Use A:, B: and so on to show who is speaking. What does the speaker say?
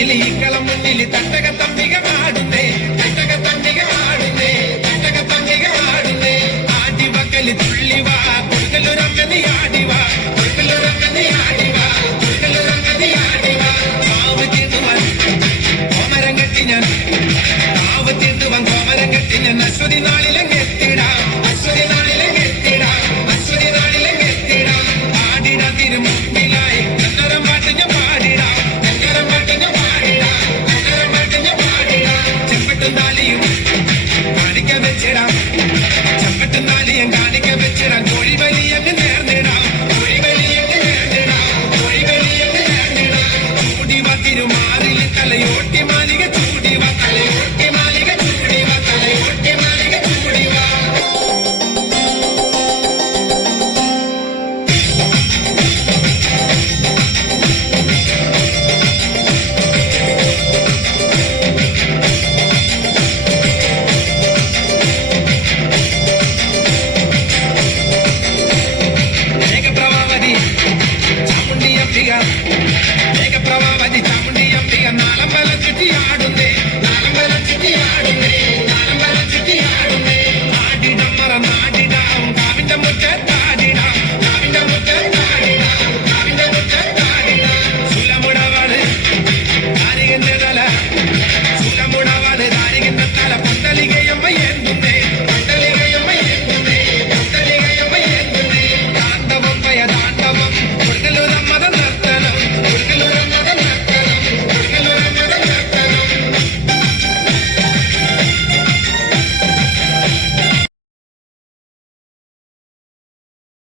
A: മുന്നിൽ ഈ കളം മുന്നിൽ തട്ടക തമ്പിക പാടുന്നേ തട്ടക തമ്പിക പാടുന്നേ തട്ടക തമ്പിക പാടുന്നേ ആദിവക്കൽ തുള്ളിവാ കൊടുക്കലുറങ്ങനി ആടിവാ കൊടുക്കലുറങ്ങനി ആടിവാ കൊടുക്കലുറങ്ങനി ആടിവാ മാവ് തീർന്നുവാൻ കോമരം കെട്ടി ഞാൻ മാവ് തീർന്നുവാൻ കോമരം കെട്ടി ഞാൻ. അശ്വതി നാളിലെത്തിടാം വെച്ചിടാം. ചെമ്പട്ടും കാണിക്ക വെച്ചിടാം. കോഴി നേർന്നിടാം. കോഴി നേർന്നിടാം. കോഴി നേർന്നിടാം. ചൂടിവ തിരുമാറിൽ തലയോട്ടി മാലിക Yeah.